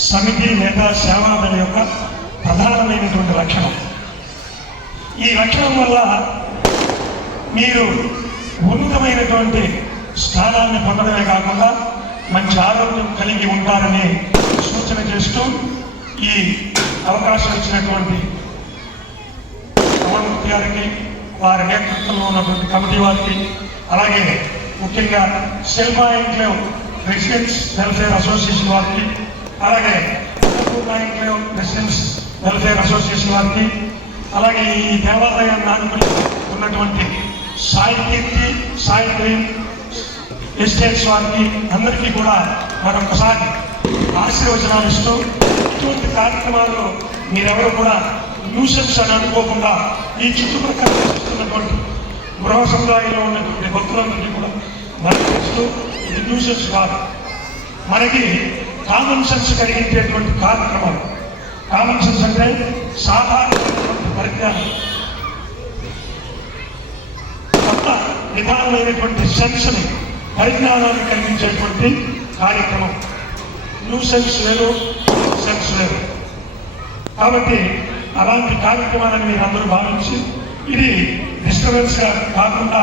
సమితి లేదా సేవాదళ యొక్క ప్రధానమైనటువంటి లక్షణం. ఈ లక్షణం వల్ల మీరు ఉన్నతమైనటువంటి స్థానాన్ని పొందడమే కాకుండా మంచి ఆరోగ్యం కలిగి ఉంటారని సూచన చేస్తూ ఈ అవకాశం ఇచ్చినటువంటి రమణమూర్తి గారికి వారి నేతృత్వంలో ఉన్నటువంటి కమిటీ వారికి అలాగే ముఖ్యంగా సెల్మా ఇంట్లో రెసిడెన్స్ వెల్ఫేర్ అసోసియేషన్ వారికి అలాగే అన్నపూర్ణ ఎన్క్లేవ్ వెల్ఫేర్ అసోసియేషన్ వారికి అలాగే ఈ దేవాలయం నాయకులు ఉన్నటువంటి సాయి కీర్తి సాయి ప్రేమ్ ఎస్టేట్స్ వారికి అందరికీ కూడా మరొకసారి ఆశీర్వచనాలు ఇస్తూ ఇటువంటి కార్యక్రమాల్లో మీరెవరు కూడా న్యూసెన్స్ అని అనుకోకుండా ఈ చుట్టుపక్కల చూస్తున్నటువంటి గృహ సముదాయంలో ఉన్నటువంటి భక్తులందరికీ కూడా మరణిస్తూ ఇది న్యూసెన్స్ కాదు మనకి కామన్ సెన్స్ కలిగించేటువంటి కార్యక్రమాలు. కామన్ సెన్స్ అంటే సాధారణమైనటువంటి పరిజ్ఞానం. కొత్త విధానమైనటువంటి సెన్స్ని పరిజ్ఞానాన్ని కలిగించేటువంటి కార్యక్రమం. న్యూ సెన్స్ వేరు సెన్స్ వేరు కాబట్టి అలాంటి కార్యక్రమాలను మీరు అందరూ భావించి ఇది డిస్టర్బెన్స్గా కాకుండా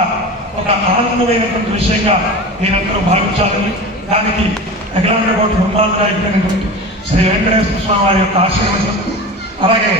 ఒక ఆనందమైనటువంటి విషయంగా మీరందరూ భావించాలని దానికి అఖిలాండ కోటి బృందాలు నాయకుడైనటువంటి శ్రీ వెంకటేశ్వర స్వామి వారి యొక్క ఆశీర్వచనం అలాగే